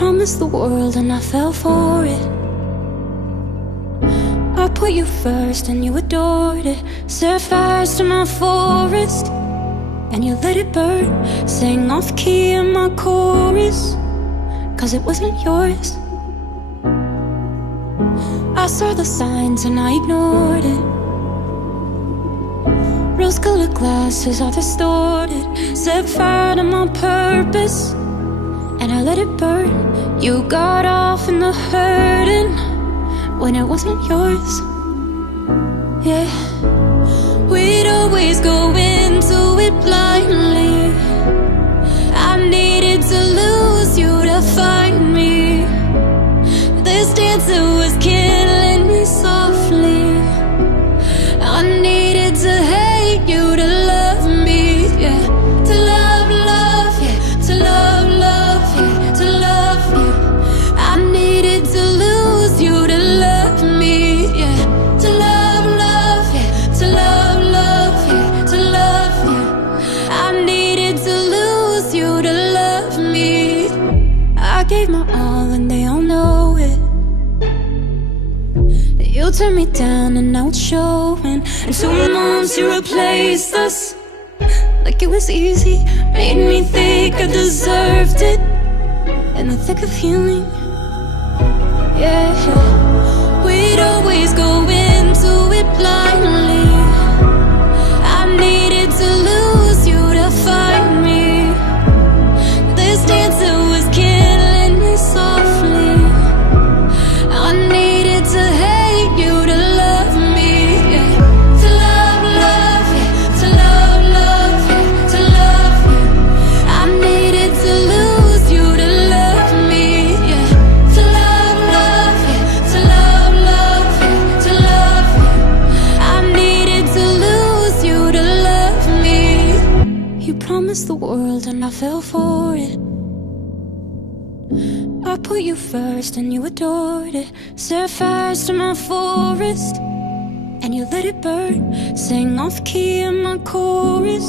promised the world and I fell for it. I put you first and you adored it. Set fires to my forest and you let it burn. Sang off key in my chorus, cause it wasn't yours. I saw the signs and I ignored it. Rose-colored glasses are distorted. Set fire to my purpose and I let it burn. You got off in the hurting when it wasn't yours. Yeah, we'd always go into it blindly. I needed to lose you to find me. This dancer was killing me softly. I needed to hate you to love me, yeah. To love, love, yeah. To love, love, yeah. To love you. I needed to lose you to love me, yeah. To love, love, yeah. To love, love, yeah. To love you. I needed to lose you to love me. I gave my all and they all know it. You turned me down and now it's showing. And 2 months you replaced us like it was easy. Made me think I deserved it in the thick of healing. Yeah, we'd always go into it blindly. I needed to lose you to find me. This dancer was killing me softly. I needed to hate you to love me, yeah. To love, love, yeah. To love, love, yeah. To love you. I needed to lose you to love me, yeah. To love, love, yeah. To love, love, yeah. To love you. I needed to lose you to love me. You promised the world and I fell for it. I put you first and you adored it. Set fires to my forest and you let it burn. Sang off key in my chorus,